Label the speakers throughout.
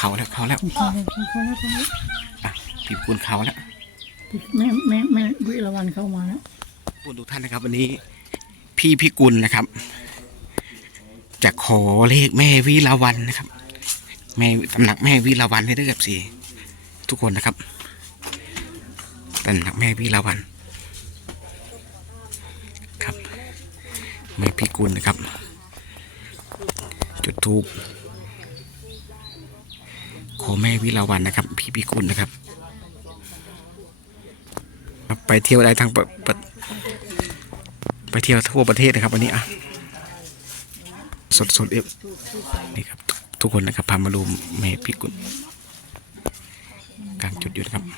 Speaker 1: เขาแล้ว
Speaker 2: เขาแล้ว
Speaker 1: อ่ะพี่กุลเขาแล้ว
Speaker 2: แม่วิรวันเข้ามาแล้ว
Speaker 1: คุณทุกท่านนะครับวันนี้พี่กุลนะครับจะขอเลขแม่วิลาวันนะครับแม่ตำหนักแม่วิลาวันให้ได้กับสี่ทุกคนนะครับตำหนักแม่วิลาวันครับแม่พี่กุลนะครับจุดธูปขอแม่วิลาวันนะครับพี่กุลนะครับไปเที่ยวได้ทั้งไปเที่ยวทั่วประเทศนะครับวันนี้อ่ะสดนี่ครับทุกคนนะครับพามาดูแม่พี่กุลกลางจุดอยู่นะครับ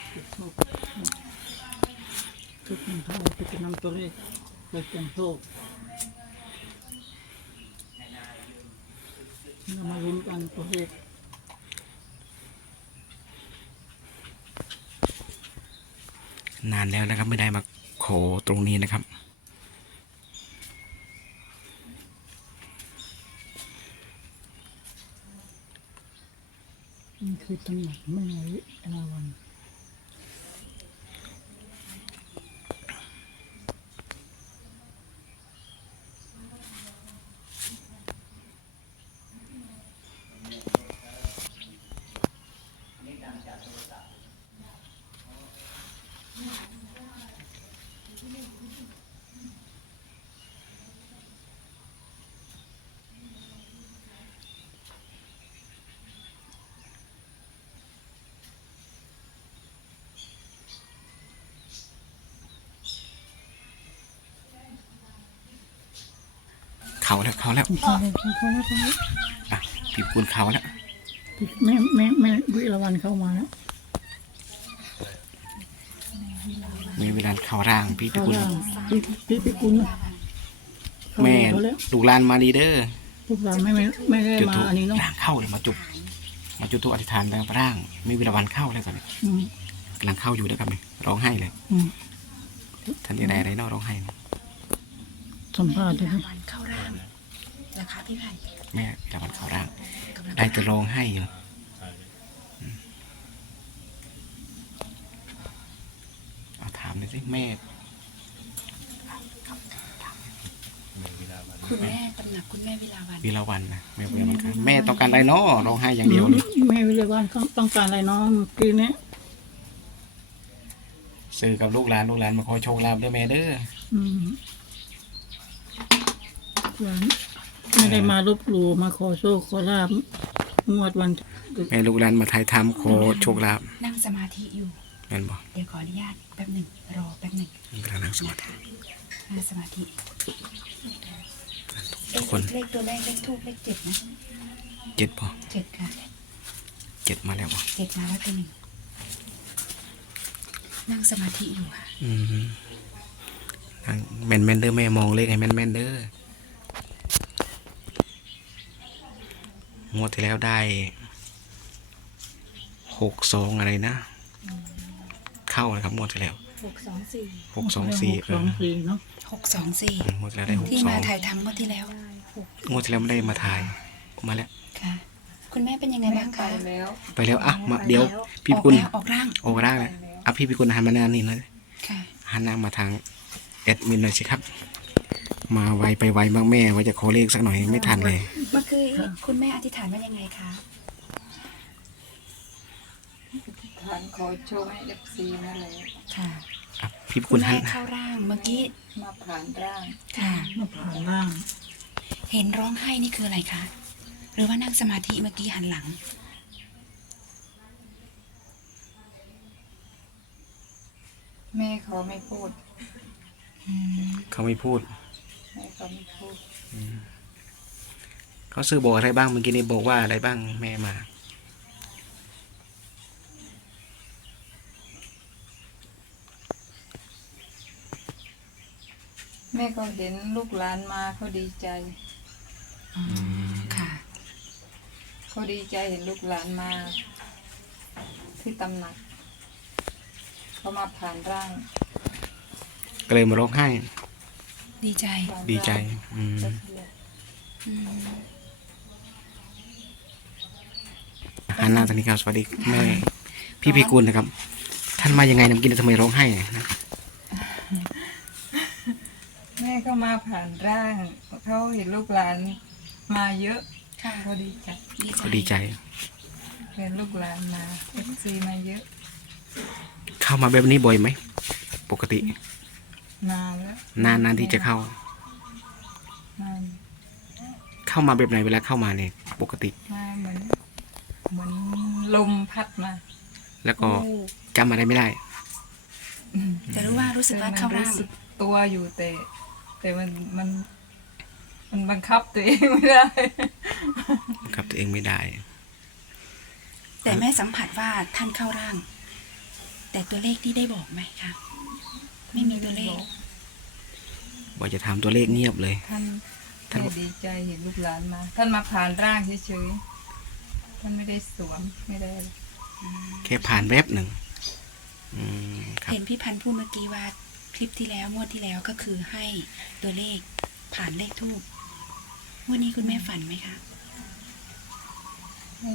Speaker 2: ทุกคนท่านจะนำตัวเลขไปเสี่ยงโชคเรามาลุ้นกันตัวเลข
Speaker 1: นานแล้วนะครับไม่ได้มาขอตรงนี้นะครับ
Speaker 2: นี่คือตำหนักแม่วิลาวัน
Speaker 1: เขาแล้วอ่ะพี่กุลเขาแล้ว
Speaker 2: แม่วิรวันเข้ามาแล้ว
Speaker 1: มีเวลาเขาร่างพี่กุล
Speaker 2: พี่กุล
Speaker 1: แม่ดูลานมาดีเด้อ
Speaker 2: ทุกร้านไม่ได้มาอันนี้เนาะ
Speaker 1: ร่างเข้าเลยมาจุดตัวอธิษฐานแล้วร่างมีเวลาวันเข้าแล้วกันกำลังเข้าอยู่ด้วยกันร้องไห้เลยท่านที่ใดอะไรเนาะร้องไห้
Speaker 2: สัมภาษณ์ด้วย
Speaker 3: เข้าร่างนะคะพี่ไผ่
Speaker 1: แม่เวลาวันเข้าร่างได้จะร้องไห้อยู่เอาถามหน่อยสิแม่
Speaker 3: คุณแม่ตำหนักคุณแม่วิลาวัน
Speaker 1: นะแม่วิลาวันครับแม่ต้องการอะไรเนาะร้องไห้อย่างเดียวเลย
Speaker 2: แม่วิลาวันต้องการอะไรเนาะเมื่อกี้นี้
Speaker 1: สื่อกับลูกหลานมาขอโชคลาภด้วยแม่เด้อ
Speaker 2: ไม่ได้มาลบหลู่มาขอโชคขอลาบงวดวัน
Speaker 1: แม่ลูกหลานมาถ่ายทำขอโชคลาภ
Speaker 3: นั่งสมาธิอยู่
Speaker 1: แม่นบอก
Speaker 3: เดี๋ยวขออนุญาตแป๊บหนึ่งรอแป๊บหนึ่ง
Speaker 1: กำลังนั่งสมาธิ
Speaker 3: ทุกคนเลขตัวแรกเลขทูบเลข7นะ
Speaker 1: 7พอ
Speaker 3: 7ค่ะ
Speaker 1: 7มาแล้วบ่
Speaker 3: 7มาแล้วตัวหนึ่งนั่งสมาธิอยู่ค่ะ
Speaker 1: นั่งแม่นเด้อแม่มองเลขให้แม่นเด้องวดที่แล้วได้62อะไรนะเข้านะครับงวดที่แล้ว624
Speaker 2: เนาะ
Speaker 3: 624
Speaker 1: งวดที่แล้วได้
Speaker 3: ที่มาถ่ายทำงวดที่แล้ว
Speaker 1: ไม่ได้มาถ่ายมาแล้ว
Speaker 3: ค่ะคุณแม่เป็นยังไงบ้างคะ
Speaker 1: ไปแล้วอ่ะมาเดี๋ยวพี่กุล
Speaker 3: ออกร่าง
Speaker 1: เลยอ่ะพี่กุลหันมาหน้านี่นะ
Speaker 3: ค่ะ
Speaker 1: หันหน้ามาทางแอดมินหน่อยสิครับมาไวไปไวมากแม่ว่าจะขอเลขสักหน่อยไม่ทันเลย
Speaker 3: เมื่อคืนคุณแม่อธิษฐานว่ายังไงคะ
Speaker 4: ฐานขอโชคให้FCนั่นเลย
Speaker 3: ค่ะ
Speaker 1: พี่กุลหัน
Speaker 3: เข้าร่างเมื่อกี้
Speaker 4: มาผ่านร่าง
Speaker 3: ค่ะ
Speaker 2: มาผ่านร่าง
Speaker 3: เห็นร้องไห้นี่คืออะไรคะหรือว่านั่งสมาธิเมื่อกี้หันหลัง
Speaker 4: แม่เขาไม่พูด
Speaker 1: เขาไม่พูด
Speaker 4: แม่เขาไม่พูด
Speaker 1: เขาสื่อบอกอะไรบ้างเมื่อกี้นี้บอกว่าอะไรบ้างแม่มา
Speaker 4: แม่ก็เห็นลูกหลานมาเขาดีใจ
Speaker 3: ค่ะ
Speaker 4: เขาดีใจเห็นลูกหลานมาที่ตำหนักเขามาผ่านร่าง
Speaker 1: ก็เลยมาร้องไห้
Speaker 3: ดีใจ
Speaker 1: หันหน้าทางนี้ครับสวัสดีแม่พี่พิกุลนะครับ ท่านมายังไงนะเมื่อกี้ทำไมร้องไห้นะ
Speaker 4: แม่ก็มาผ่านร่างเขาเห็นลูกหลานมาเยอะ
Speaker 3: ค่ะ
Speaker 4: เขาดีใจ
Speaker 1: เขาดีใจ
Speaker 4: เห็นลูกหลานมาเอฟซีมาเยอะ
Speaker 1: เข้ามาแบบนี้บ่อยไหมปกติ
Speaker 4: นานแล้ว
Speaker 1: นานที่จะเข้า
Speaker 4: นาน
Speaker 1: เข้ามาแบบไหนเวลาเข้ามาเนี่ยปกติ
Speaker 4: มาเหมือนลมพัดมา
Speaker 1: แล้วก็จำอะไรไม่ได้
Speaker 3: จะรู้ว่ารู้สึกว่า
Speaker 4: แต่
Speaker 3: เข้า
Speaker 4: มัน
Speaker 3: ร่าง
Speaker 4: รู้สึกตัวอยู่แต่มันบังคับตัวเองไม่ได้
Speaker 1: ครับตัวเองไม่ได้
Speaker 3: แต่แม่สัมผัสว่าท่านเข้าร่าง แต่ตัวเลขที่ได้บอกไหมคะไม่มีตัวเลข
Speaker 1: บอกจะถามตัวเลขเงียบเลย
Speaker 4: ท่าน
Speaker 1: ท่าน
Speaker 4: แม่ดีใจเห็นลูกหลานมา ท่านมาผ่านร่างเฉยๆท่านไม่ได้สวมไม่ได้อะไร
Speaker 1: แค่ผ่านแวบหนึ่งครับ
Speaker 3: เห็นพี่พันธ์พูดเมื่อกี้ว่าคลิปที่แล้วงวดที่แล้วก็คือให้ตัวเลขผ่านเลขทูบงวดนี้คุณแม่ฝันไหมคะ
Speaker 4: ไม่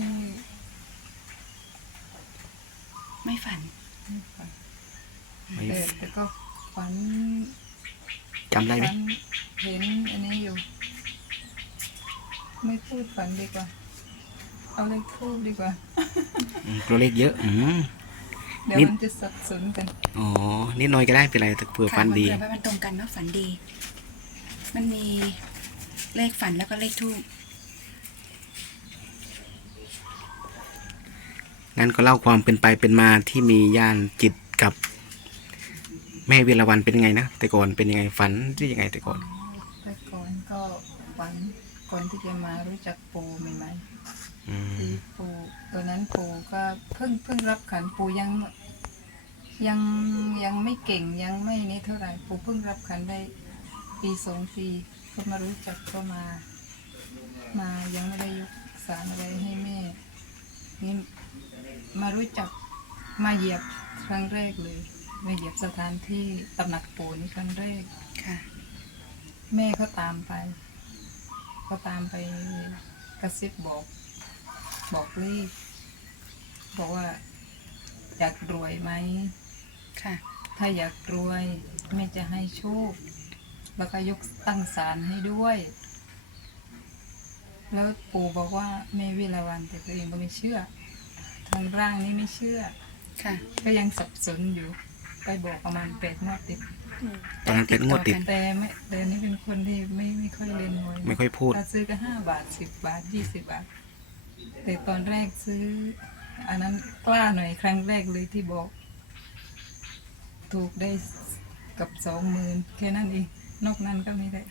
Speaker 3: ไม่ฝัน
Speaker 4: ฝัน
Speaker 1: ไม่
Speaker 4: แต่ก็ฝัน
Speaker 1: จำได้ไหม
Speaker 4: ฝันเห็นอันนี้อยู่ ไม่พูดฝันดีกว่า เอาเลขทูบดีกว่า
Speaker 1: ตัวเลขเยอะ
Speaker 4: เดี๋ยว
Speaker 1: นิด
Speaker 4: มันจะสับสนกัน
Speaker 1: อ๋อนิดหน่อยก็ได้เป็นไรแต่เผื่อฟันดี
Speaker 3: ค่ะมันตรงกันเนาะฝันดี มันมีเลขฝันแล้วก็เลขทูบ
Speaker 1: งั้นก็เล่าความเป็นไปเป็นมาที่มีย่านจิตกับ แม่วิรวันเป็นยังไงนะแต่ก่อนเป็นยังไงฝันที่ยังไงแต่ก่อน
Speaker 4: แต่ก่อนก็ฝันก่อนที่จะมารู้จักปูใหม่ๆ
Speaker 1: อืม
Speaker 4: ที่ปูตัวนั้นปูก็เพิ่งรับขันปูยังไม่เก่งยังไม่นี่เท่าไหร่ปูเพิ่งรับขันได้ปี2 ปีก็มารู้จักก็มายังไม่ได้ยกสารอะไรให้แม่นี่มารู้จักมาเหยียบครั้งแรกเลยมาเหยียบสถานที่ตำหนักปูนี่ครั้งแรก
Speaker 3: ค่ะ
Speaker 4: แม่ก็ตามไปกระซิบบอกเลขบอกว่าอยากรวยไหม
Speaker 3: ค่ะ
Speaker 4: ถ้าอยากรวยแม่จะให้โชค แล้วก็ยกตั้งศาลให้ด้วย แล้วปู่บอกว่าแม่วิลาวันแต่ตัวเองก็ไม่เชื่อ ทางร่างนี่ไม่เชื่อ
Speaker 3: ค่ะ
Speaker 4: ก็ยังสับสนอยู่ ไปบอกประมาณ8 งวดติด
Speaker 1: ตอนนั้นเป็นงวดติด
Speaker 4: แต่นี่เป็นคนที่ไม่ค่อยเล่นหวย
Speaker 1: ไม่ค่อยพูด
Speaker 4: ถ้าซื้อก็5 บาท 10 บาท 20 บาท แต่ตอนแรกซื้อ อันนั้นกล้าหน่อยครั้งแรกเลยที่บอก ถูกได้กับ20,000แค่นั้นเองนอกนั้นก็ไม่ได้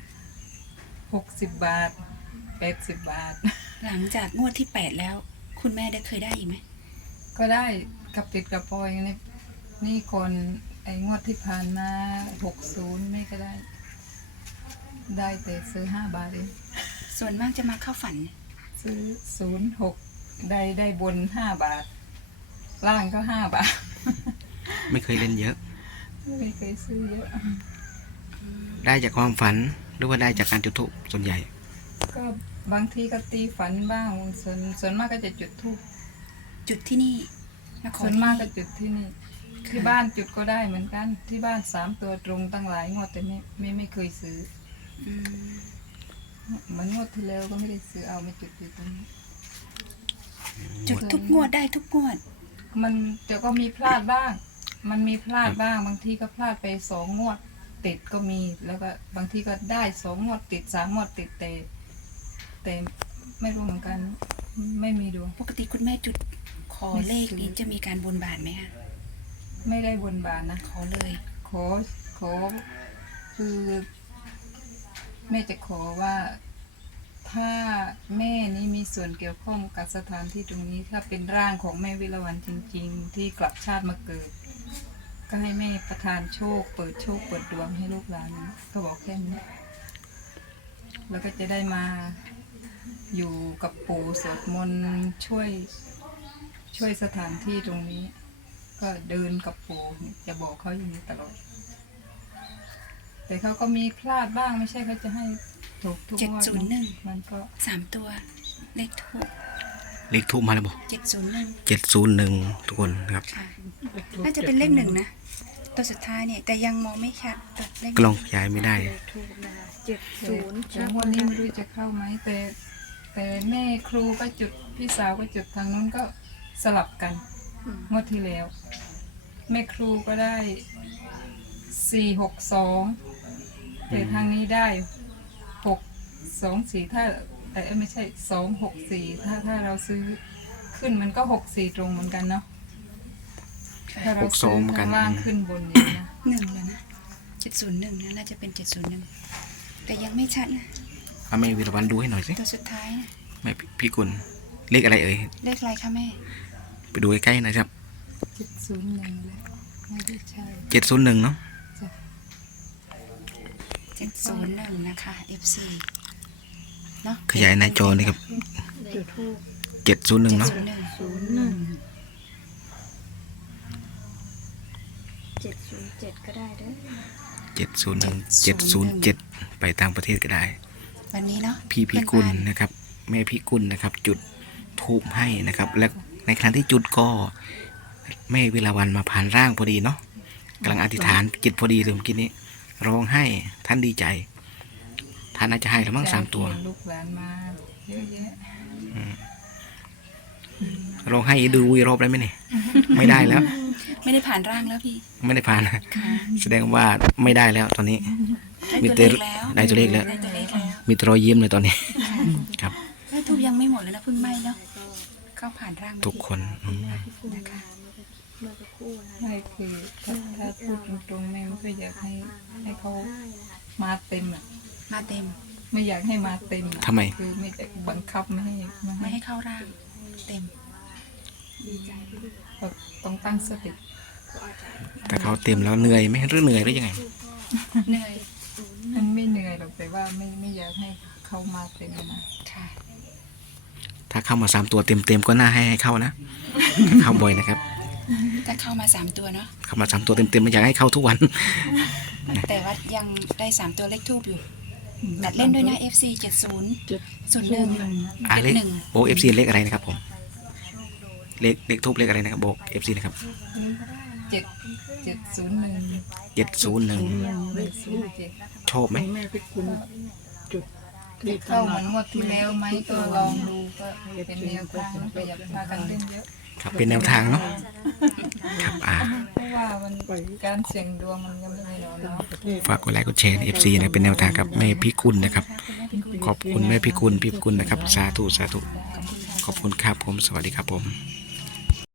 Speaker 4: 60 บาท 80 บาท
Speaker 3: หลังจากงวดที่8แล้ว คุณแม่ได้เคยได้อีกไหม
Speaker 4: ก็ได้กับติดกับปอยนี่คนไอ้งวดที่ผ่านมา60ไม่ก็ได้ ได้แต่ซื้อ5 บาทเอง
Speaker 3: ส่วนมากจะมาเข้าฝัน
Speaker 4: ซื้อ06ได้บน5 บาท ล่างก็5 บาท
Speaker 1: ไม่เคยเล่นเยอะ
Speaker 4: ไม่เคยซื้อเยอะ
Speaker 1: ได้จากความฝันหรือว่าได้จากการจุดธูปส่วนใหญ่
Speaker 4: ก็บางทีก็ตีฝันบ้างส่วนมากก็จะจุดธูป
Speaker 3: จุดที่นี่มาขอ
Speaker 4: ส่วน
Speaker 3: ที่
Speaker 4: มาก
Speaker 3: นี่
Speaker 4: ก็จุดที่นี่ ที่บ้านจุดก็ได้เหมือนกัน ที่บ้าน3 ตัวตรงตั้งหลายงวดแต่ไม่เคยซื้อ
Speaker 3: อืม
Speaker 4: เหมือนงวดที่แล้วก็ไม่ได้ซื้อเอาไม่จุดอยู่ตรงนี้
Speaker 3: จุดทุกงวดได้ทุกงวด
Speaker 4: มันแต่ก็มีพลาดบ้าง มันมีพลาดบ้าง บางทีก็พลาดไป2 งวดติดก็มี แล้วก็บางทีก็ได้2 งวดติด3 งวดติดแต่ไม่รู้เหมือนกัน ไม่มีดวง
Speaker 3: ปกติคุณแม่จุดขอเลขนี้จะมีการบนบานไหมคะ
Speaker 4: ไม่ได้บนบานนะ
Speaker 3: ขอเลย
Speaker 4: ขอคือแม่จะขอว่า ถ้าแม่นี้มีส่วนเกี่ยวข้องกับสถานที่ตรงนี้ ถ้าเป็นร่างของแม่วิลาวันจริง ๆ ที่กลับชาติมาเกิด ก็ให้แม่ประทานโชค เปิดโชคเปิดดวงให้ลูกหลานก็บอกแค่นี้ แล้วก็จะได้มาอยู่กับปู่สวดมนต์ช่วยสถานที่ตรงนี้ ก็เดินกับปู่จะบอกเขาอย่างนี้ตลอด แต่เขาก็มีพลาดบ้างไม่ใช่เขาจะให้ถูกทุกงวดนะมันก็
Speaker 3: 3 ตัว เลขทูบ
Speaker 1: เลขทูบมาแล้วบอก
Speaker 3: 701
Speaker 1: 701ทุกคนนะครับ
Speaker 3: ค่ะน่าจะเป็นเลขหนึ่งนะ ตัวสุดท้ายเนี่ยแต่ยังมองไม่ชัดแต่เลข
Speaker 1: กล้องย้ายไม่ได้
Speaker 4: แต่วันนี้ไม่รู้จะเข้าไหมแต่แม่ครูก็จุดพี่สาวก็จุดทางนู้นก็สลับกันงวดที่แล้ว แม่ครูก็ได้462แต่ทางนี้ได้624ถ้าไม่ใช่264ถ้าเราซื้อขึ้นมันก็64ตรงเหมือนกันเนาะถ้าเราซื้อ
Speaker 1: 62เหมือนกัน
Speaker 4: ข้างล่างขึ้นบนอย่างนี้นะ
Speaker 3: หนึ่งแล้วนะ701นะน่าจะเป็น701แต่ยังไม่ชัดนะ
Speaker 1: เอาแม่วิรวันดูให้หน่อยสิ
Speaker 3: ตัวสุดท้ายนะ
Speaker 1: แม่พี่กุลเลขอะไรเอ่ย
Speaker 3: เลขอะไรคะแม่
Speaker 1: ไปดูใกล้ๆหนะครับ
Speaker 4: 701เลยไม่ได้ใช่
Speaker 1: 701เนาะ
Speaker 3: 701นะคะ FC เนาะ
Speaker 1: ขยายหน้าจอเลยครับ701เนาะ
Speaker 3: 701
Speaker 5: ก็ได้เด้อ
Speaker 1: 701 707ไปต่างประเทศก็ได้
Speaker 3: วันนี้เนาะ
Speaker 1: พี่กุลนะครับ แม่พี่กุลนะครับ จุดทูบให้นะครับ และในขณะที่จุดก็แม่วิลาวันมาผ่านร่างพอดีเนาะกำลังอธิษฐานจิตพอดีเลยเมื่อกี้นี้ร้องให้ท่านดีใจท่านน่าจะให้แล้วมั้ง3 ตัว
Speaker 4: ลูกหลานมาเยอะแยะ
Speaker 1: ร้องให้ดูอีกรอบได้ไหมเนี่ยไม่ได้แล้ว
Speaker 3: ไม่ได้ผ่านร่างแล้วพี่
Speaker 1: ไม่ได้ผ่าน
Speaker 3: ค่ะ
Speaker 1: แสดงว่าไม่ได้แล้วตอนนี้ มี
Speaker 3: ได้
Speaker 1: แต่
Speaker 3: ตัวเลขแล้ว
Speaker 1: ได้ตัวเลขแล้ว
Speaker 3: ได้ตัวเลขแล้ว
Speaker 1: มีแต่รอยยิ้มเลยตอนนี้ ครับ
Speaker 3: แล้วทูบยังไม่หมดเลยนะเพิ่งไหม้เนาะเข้าผ่านร่าง
Speaker 1: ทุกคนอืม
Speaker 3: นะคะ
Speaker 4: ไม่คือถ้าพูดตรงๆแม่ก็อยากให้เขามาเต็มอ่ะ
Speaker 3: มาเต็ม
Speaker 4: ไม่อยากให้มาเต็มอะ
Speaker 1: ทำไม
Speaker 4: คือไม่จะบังคับไม่ให้
Speaker 3: ไม่ให้เข้าร่าง เต็ม
Speaker 4: แบบต้องตั้งสติ
Speaker 1: แต่เขาเต็มแล้วเหนื่อยไหมหรือเหนื่อยหรือยังไง
Speaker 3: เหนื่อย
Speaker 4: มันไม่เหนื่อยหรอกแต่ว่าไม่อยากให้เขามาเต็มนะ
Speaker 3: ค่ะ
Speaker 1: ถ้าเข้ามา3 ตัวเต็มๆก็น่าให้เข้านะ เข้าบ่อยนะครับ
Speaker 3: ถ้าเข้ามา3 ตัวเนาะ
Speaker 1: เข้ามา3 ตัวเต็มๆไม่อยากให้เข้าทุกวัน
Speaker 3: แต่ว่ายังได้3 ตัวเลขทูบอยู่ตัดเล่นด้วยนะ FC 7001
Speaker 1: เลข
Speaker 3: 71
Speaker 1: โบเอฟซีเลขอะไรนะครับผมเลขทูบเลขอะไรนะครับโบเอฟซีนะครับ
Speaker 4: 701
Speaker 1: 701ชอบไหม
Speaker 2: แม่พี่กุลจุดที่
Speaker 4: เข้าเหมือนงวดที่แล้วไหมก็ลองดูก็เป็นแนวทางประหยัดพากันเล่นเยอะ
Speaker 1: ครับเป็นแนวทางเนาะครับ
Speaker 4: เพราะว่ามันการเสี่ยงดวงมันก็ไม่แน่นอนเนาะ
Speaker 1: ฝากกดไลค์กดแชร์เอฟซีนะเป็นแนวทางกับแม่พี่กุลนะครับ ขอบคุณแม่พี่กุลนะครับสาธุขอบคุณครับผมสวัสดีครับผม